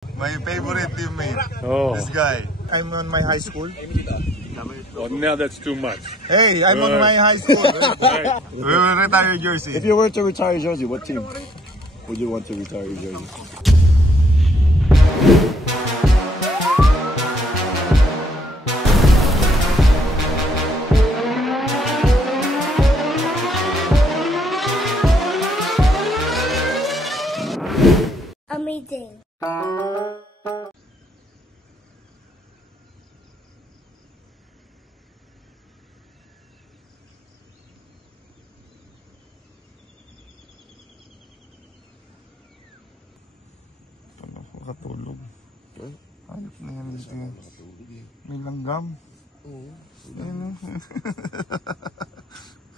My favorite teammate. Oh. This guy. I'm on my high school. Oh, now that's too much. Hey, I'm on my high school. Right. We will retire jersey. If you were to retire your jersey, what team would you want to retire your jersey? Amazing. Katulog. Ayop na yan dito. May langgam. Ayun.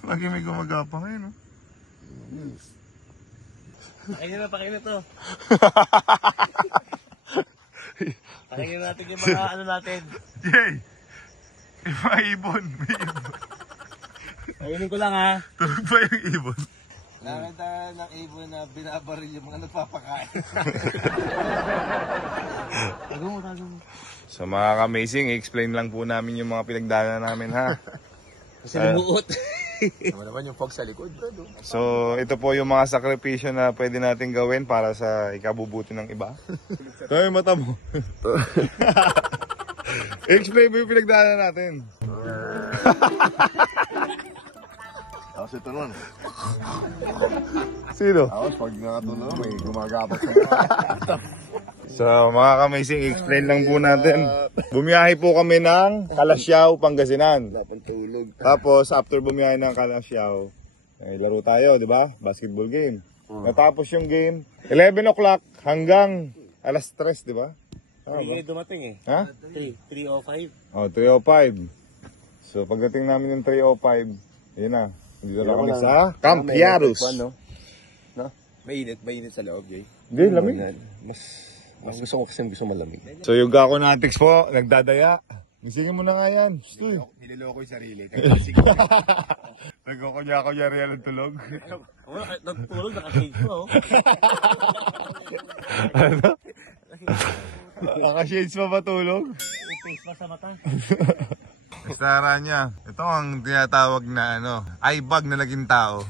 Lagi may gumagapang ngayon. Pakinggan na to. Pakinggan natin yung mga ano natin. Jay! May ibon. May ibon. Pakinggan ko lang ha. Tulog pa yung ibon. Nakita ng ibon na binabaril yung mga nagpapakain. Tago mo. So mga ka-amazing, i-explain lang po namin yung mga pinagdaanan namin ha. Kasi lumuot. Tama naman yung fog sa likod. So ito po yung mga sakripisyo na pwede natin gawin para sa ikabubuti ng iba. Ito yung mata mo. I-explain mo yung pinagdaanan natin. Tapos ito nun. Sino? Tapos pag nakatulog, may gumagapat sa So mga ka-amazing, explain lang po natin. Bumiyahe po kami ng Calasiao, Pangasinan. tulog. Tapos after bumiyahe ng Calasiao, laro tayo, di ba? Basketball game. Natapos yung game, 11 o'clock hanggang alas 3, di ba? Hindi dumating eh. Ha? 3:05. Oh, 3:05. So pagdating namin ng 3:05, yun na. Dito na kami sa Campiaros. Mainit sa loob, Jay. Hindi, lamig. Mas gusto ko kasi gusto malamig. So yung Gako Natics po, nagdadaya. Gisingin mo na nga yan. Gusto. Niloloko yung sarili. Nagkukunya-kunya real ang tulog. Wala, nagtulog, nakashake ko. Ano? Naka-shades pa ba tulog? May face mask sa mata. Sara niya. Ito ang tinatawag na eye bag na naging tao.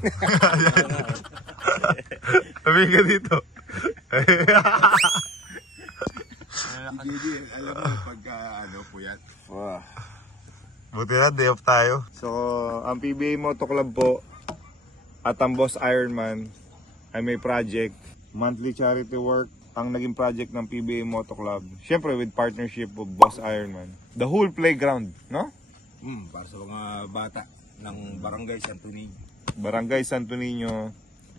Sabi ka dito. Alam mo, pagka puyat. Wow. Buti na, day off tayo. So, ang PBA Moto Club po at ang Boss Ironman ay may project, monthly charity work, ang naging project ng PBA Moto Club. Siyempre with partnership of Boss Ironman. The whole playground, no? Para sa mga bata ng Barangay Santo Niño. Barangay Santo Niño.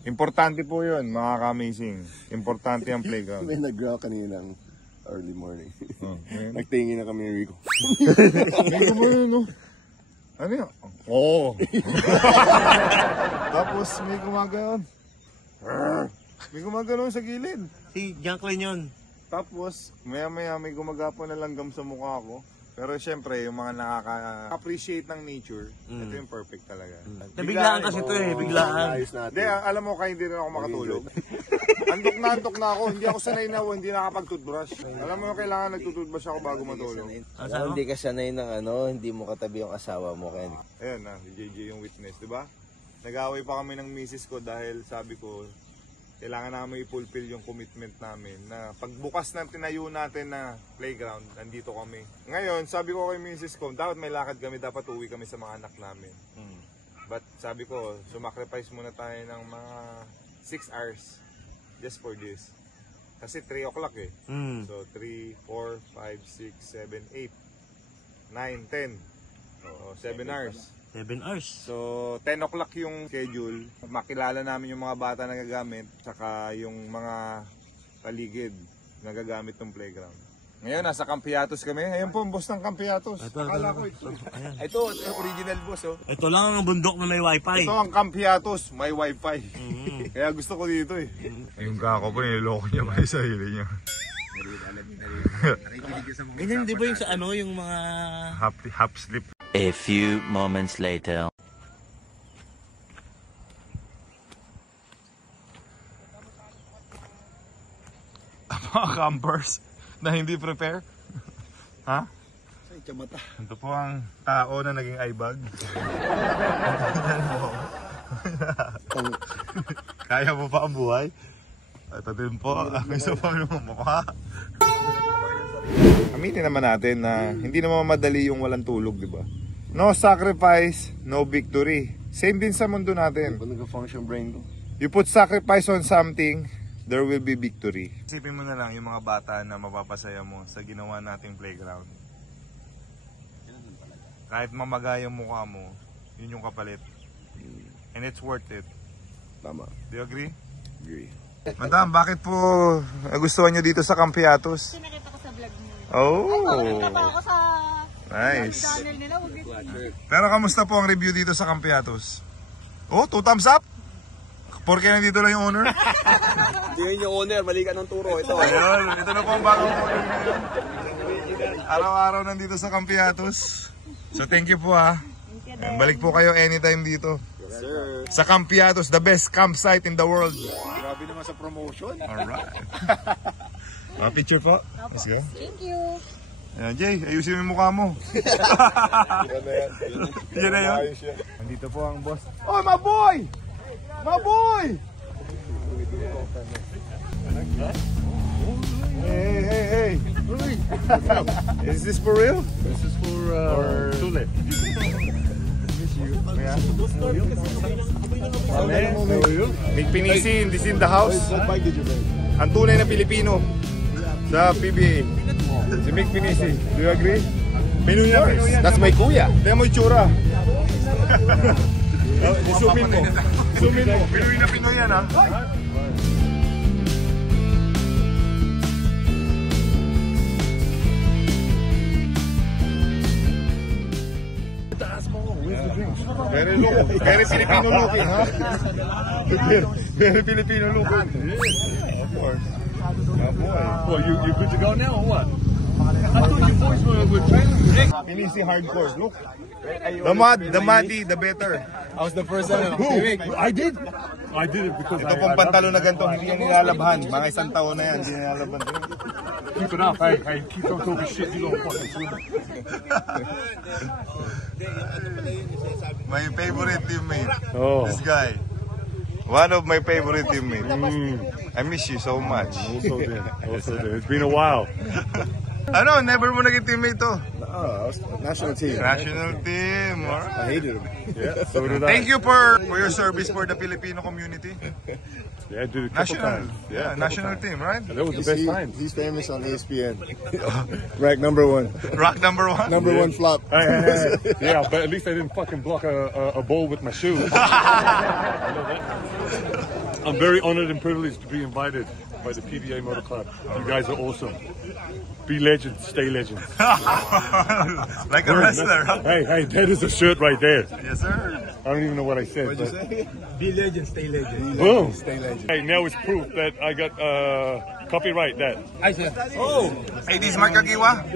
Importante po yun, mga ka-amazing. Importante ang playground. May nag-ground kaninang early morning. Oh, Nagtingin na kami ni Rico. Rico mo yun, no? Ano yun? Oo. Tapos may gumagano'n. May gumagano'n sa gilid. Si Junklin yun. Tapos maya-maya may gumagapo na langgam sa mukha ko. Pero syempre, yung mga nakaka-appreciate ng nature, ito yung perfect talaga. Biglaan kasi ito eh, biglaan. Hindi, alam mo kaya hindi rin ako makatulog. Antok na ako, hindi ako sanay na hindi nakapag-toothbrush. Alam mo kailangan nagtutoothbrush ako bago matulog. Hindi ka sanay ng hindi mo katabi yung asawa mo. Kaya... Ayan na, si JJ yung witness, di ba? Nag-away pa kami ng misis ko dahil sabi ko, kailangan namin i-fulfill yung commitment namin na pagbukas ng tinayo natin na playground, nandito kami. Ngayon, sabi ko kay misis ko, dapat may lakad kami, dapat uwi kami sa mga anak namin. But sabi ko, sumacrifice muna tayo ng mga 6 hours just for this. Kasi 3 o'clock eh. So 3, 4, 5, 6, 7, 8, 9, 10. So 7 hours. 7 hours. So 10 o'clock yung schedule. Makilala namin yung mga bata na gagamit, saka yung mga paligid na gagamit ng playground. Ngayon, nasa Campiatos kami. Ayan po, ang boss ng Campiatos. Akala ko ito. Ito, original boss, oh. Ito lang ang bundok na may wifi. Ito ang Campiatos, may wifi. Kaya gusto ko dito eh. Yung Gako po, niloloko niya pa yung sarili niya. Ganyan, di ba yung sa yung mga... Half sleep. A few moments later. mga campers na hindi prepare. Ha? Ito po ang tao na naging eyebag. Kaya mo pa ang buhay? Ito din po, ang isa pa yung mukha. Aminin naman natin na hindi naman madali yung walang tulog, di ba? No sacrifice, no victory. Same din sa mundo natin. Nag-function brain ko. You put sacrifice on something, there will be victory. Isipin mo na lang yung mga bata na mapapasaya mo sa ginawa nating playground. Kahit mamaga yung mukha mo, yun yung kapalit. And it's worth it. Tama. Do you agree? Agree. Madam, bakit po nagustuhan nyo dito sa Campiatos? Nakita ko sa vlog niyo. Oh, Nakita ako sa nice. channel nila. Pero kamusta po ang review dito sa Campiatos? Oh, 2 thumbs up? Porque nandito lang yung owner? Hindi yung owner, mali ka ng turo. Ito. Ayun, ito na po ang bagong owner ngayon. Araw-araw nandito sa Campiatos. So thank you po ha. Balik po kayo anytime dito. Yes, sir. Sa Campiatos, the best campsite in the world. Grabe naman sa promotion. Alright. Picture po. Let's go. Thank you. Ayan, Jay, ayusin mo yung mukha mo. Yan na yun. Nandito po ang boss. Oh, my boy! My boy! Hey. Is this for real? This is for Tule. Mick Pinisin, this in the house. Ang tunay na Pilipino sa PBA. Si Mick Pinisin. Do you agree? Pinoy yan. That's my kuya. Tignan mo yung tsura. Isumin mo. Isumin mo. Pinoy na Pinoy yan ha. Very look, very Filipino looking, huh? Very Filipino looking. Yeah, of course. Oh boy. Well, you good to go now or what? I thought you boys were training. Pinisi hardcore. Look. The muddy, the better. I was the first one. I did it because Ito pong pantalon na ganito, hindi yan nilalabhan. Mga isang taon na yan, hindi nilalabhan. keep it up. Hey, keep on talking shit. You don't fucking swim. My favorite teammate. Oh. This guy. One of my favorite teammates. I miss you so much. Also there. It's been a while. Ano, never mo naging teammate to? National team. National team. Alright. I hated him. Yeah, so did I. Thank you for your service for the Filipino community. Yeah, I did it a couple National, times. yeah, national team, right? And that was the best time. He's famous on ESPN. Ranked number 1. Rock number 1. Number 1 flop. Hey. Yeah, but at least I didn't fucking block a ball with my shoe. I'm very honored and privileged to be invited by the PBA Motor Club. You guys are awesome. Be legends, stay legends. Like a wrestler, huh? Hey, that is a shirt right there. Yes, sir. I don't even know what I said. But Be legend, stay legend. boom. Stay legend. Hey, now it's proof that I got copyright that. Hey, this is Mark Kagiwa.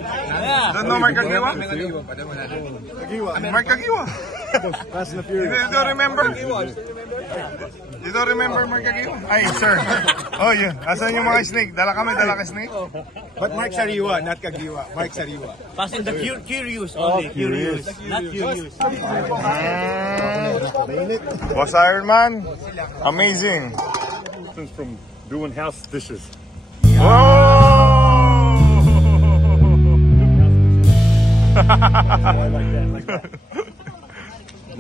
Don't know Mark Kagiwa? Mark Kagiwa. Fast and the You Furious. don't remember? You don't remember Mark Kagiwa? Ay, sir. Oh, yeah. Asan yung mga snake? Dala kami, dala ka snake. But Mark Sariwa, not Kagiwa. Mark Sariwa. Fast and the Curious only. Curious. Not Curious. Boss Iron Man, amazing. From doing house dishes.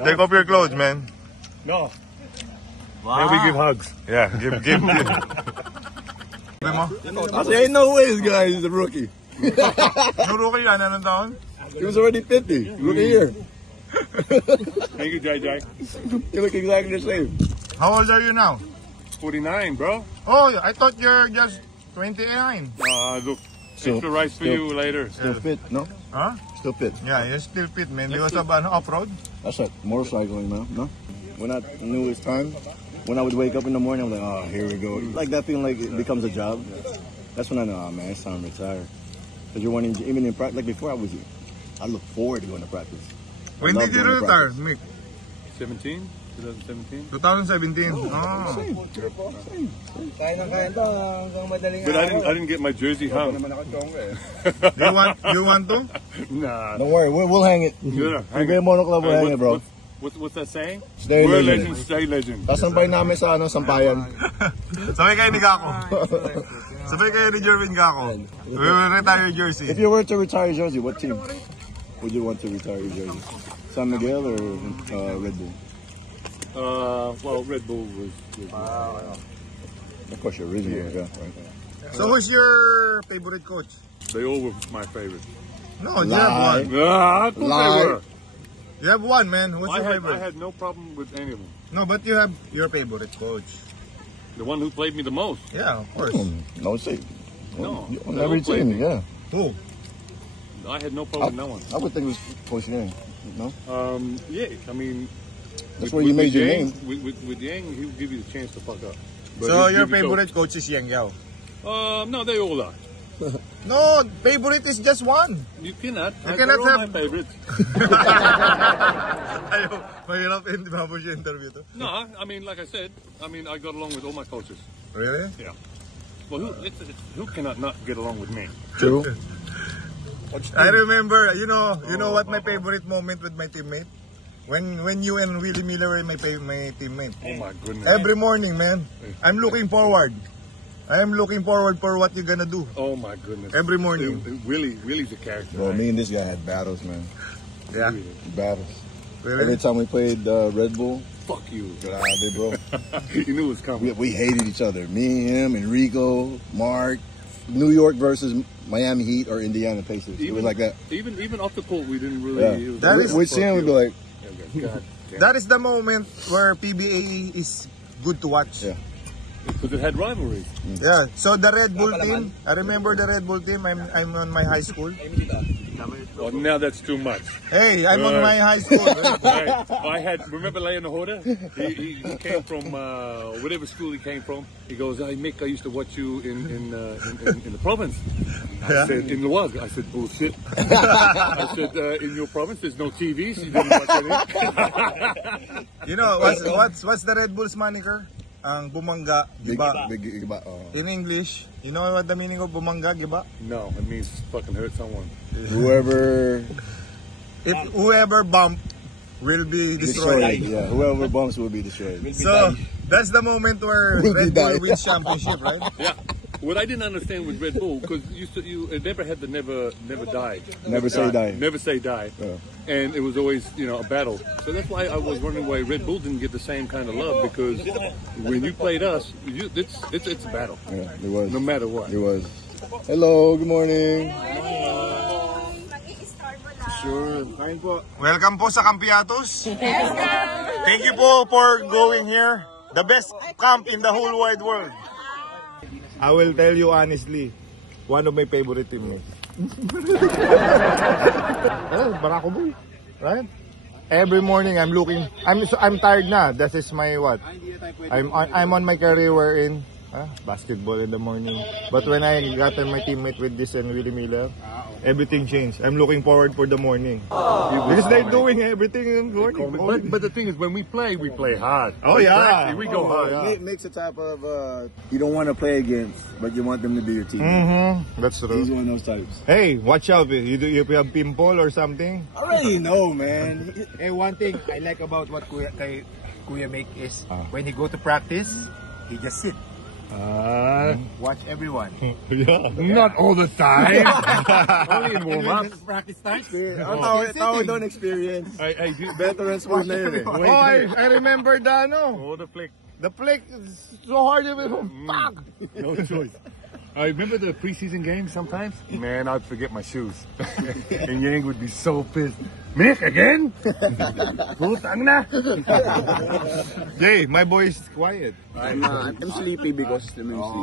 Take off your clothes, man. No. Now we give hugs. Yeah, give. Sabi mo? I said, ain't no way this guy is a rookie. Yung rookie yan, anong taon? He was already 50. Look at here. Thank you, JJ. You look exactly the same. How old are you now? 49, bro. Oh, I thought you're just 29. Look, So- extra rice for you later. Still fit, no? Huh? Still fit. Yeah, you're still fit, man. Because of off-road? That's like motorcycling, man. No? When I knew it's time, when I would wake up in the morning, I'm like, oh, here we go. Like that feeling like it becomes a job. That's when I know, oh man, it's time to retire. Because you're wanting, even in practice, like before I look forward to going to practice. When love did you going to retire, practice. Mick? 17? 2017. 2017. Oh. Kaya ng kaya ito hanggang madaling But I didn't get my jersey hung. You want to? Nah. Don't worry, we'll hang it. Yeah, hang PBA Moto Club will hang it, bro. What's that saying? Stay We're legend. legend, stay legend. Sasampay namin sa Sampayan. Sabay kayo ni Gako. Sabay kayo ni Jervin Gako. We will retire jersey. If you were to retire your jersey, what team would you want to retire your jersey? San Miguel or Red Bull? Well, Red Bull was Of course, your original. Yeah. Right. So who's your favorite coach? they all were my favorite. No, you have one. Ah, of course Lie. they were. You have one, man. What's your I favorite? had no problem with any of them. No, but you have your favorite coach. The one who played me the most. Yeah, of course. No say. No, On they every all played team, me. yeah. Who? I had no problem with no one. I would think it was Coach Yang. No? Yeah, I mean, That's where you made your Yang, name. With Yang, he would give you the chance to fuck up. But So he'd your give you favorite coach is Yang Yao? No, they all are. No, favorite is just one. You cannot. You They're cannot all have- my favorites. Ayaw, mahirap baboy yung interview to. No, I mean, like I said, I got along with all my coaches. Really? Yeah. Well, who cannot not get along with me? True. I remember, you know what my favorite moment with my teammate? When you and Willie Miller were my teammate. Oh my goodness. Every morning, man. I'm looking forward. I am looking forward for what you're gonna do. Oh my goodness. Every morning. Willie's a character. Bro, right? me and this guy had battles, man. Yeah. Battles. Really? Every time we played Red Bull, Fuck you. grabe, bro. You knew it was coming. we hated each other. Me, him, Enrico, Mark. New York versus Miami Heat or Indiana Pacers. It was like that. Even off the court, we didn't really. Yeah. it was That like, is- We'd see him, we'd be like, God damn. That is the moment where PBA is good to watch. Yeah. Because it had rivalries. Yeah. So the Red Bull team, I remember the Red Bull team. I'm on my high school. Well, now that's too much. Hey, I'm on my high school. Right. I remember Leon Hoda? He came from whatever school he came from. He goes, "Hey Mick, I used to watch you in the province." I said, "In Luag." I said, "Bullshit." I said, "In your province, there's no TVs. You didn't watch any." You know what's the Red Bull's moniker? Ang bumangga, giba. big, In English, you know what the meaning of bumangga, giba? No, it means fucking hurt someone. whoever If whoever bump will be destroyed. yeah, whoever bumps will be destroyed. So that's the moment where Will be Red Bull die. wins championship, right? Yeah. What I didn't understand with Red Bull, because you it never had the never die. Never say die. Never say die. Yeah. And it was always, a battle. So that's why I was wondering why Red Bull didn't get the same kind of love, because when you played us, it's a battle. Yeah, it was. No matter what. It was. Hello, good morning. Sure. Welcome po sa Campiatos. Thank you po for going here. The best camp in the whole wide world. I will tell you honestly, one of my favorite teammates. Barako boy, right? Every morning I'm tired na. This is my what? I'm on my career wherein basketball in the morning. But when I got my teammate with this and Willie Miller, everything changed. I'm looking forward for the morning. Because they're doing everything in the morning. But the thing is, when we play hard. Oh, yeah. We go hard. It makes a type of you don't want to play against, but you want them to be your team. That's true. He's one of those types. Hey, watch out. You have pimple or something? I already know, man. Hey, one thing I like about what Kuya make is when he go to practice, he just sit. Watch everyone. Yeah. Not all the time. Only in warm-up. Practice starts. Tao don't experience. I do. Veteran sport na yun eh. Oh, I remember the The flick. the flick is so hard. Fuck. No choice. I remember the preseason games sometimes. Man, I'd forget my shoes. And Yang would be so pissed. Mick, again? Putang na. Hey, my boy is quiet. I'm sleepy because the music.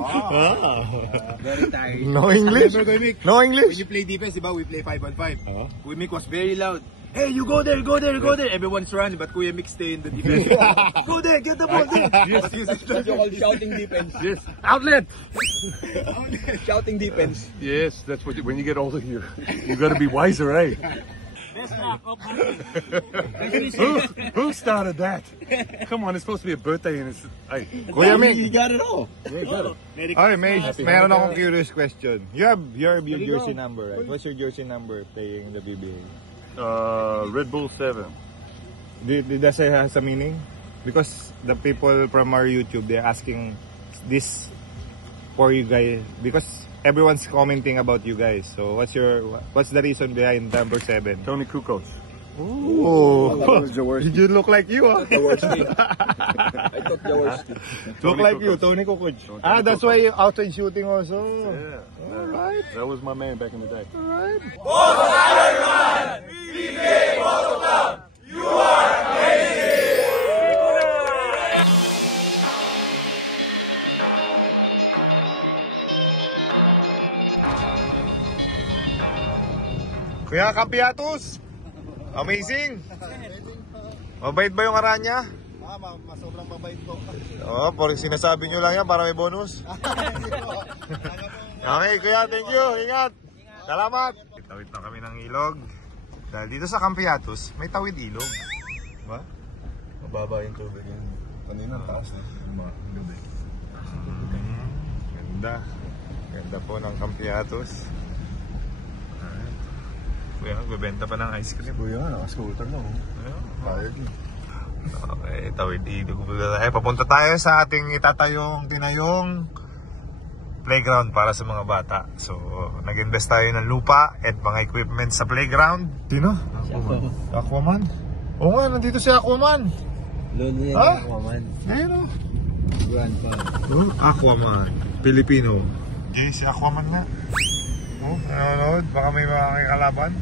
Very tired. No English? Remember, Kuya Mick, No when English? you play defense, diba, we play 5-on-5. Kuya Mick was very loud. Hey, you go there, go there, go there. Everyone's running, but Kuya Mick stay in the defense. Go there, get the ball there. Yes. That's called shouting defense. Yes. Outlet. Shouting defense. Yes, that's what when you get older, you got to be wiser, eh? Best rock of hunting. Who started that? Come on, it's supposed to be a birthday and it's... Ay, Kuya Mick. You got it all. Okay, meron akong curious question. You have your jersey number, right? What's your jersey number playing in the BBA? Red Bull 7. Does it has a meaning? Because the people from our YouTube, they're asking this for you guys. Because everyone's commenting about you guys. So what's the reason behind number 7? Tony Kukoc. Oh, Jaworski. did you look like you? Ah? I thought Jaworski. Look like you, Tony Kukoc. Ah, that's why you're outside shooting also. Yeah. Alright. That was my man back in the day. Alright. Kuya Campiatus, amazing. Mabait ba yung Aranya? Sobrang mabait ko. Oo, sinasabi nyo lang yan para may bonus. Okay, kuya, thank you. Ingat. Salamat. Tawid na kami ng ilog. Dahil dito sa Campiatus, may tawid ilog. Diba? Mababa yung tubig yun. Kanina taas na. Gabi. Ganda. Ganda po ng Campiatus. Kuya, nagbebenta pa ng ice cream. Kuya, naka-scooter na. Tired na. Okay, tawid ilog. Papunta tayo sa ating tinayong playground para sa mga bata. So, nag-invest tayo ng lupa at mga equipment sa playground. Sino? Aquaman. Oo nga, nandito si Aquaman. Lolo yan, Ha? Aquaman. Ayun o. Grandpa. Aquaman. Pilipino. Okay, si Aquaman na. Oh, nanonood. Baka may mga kalaban.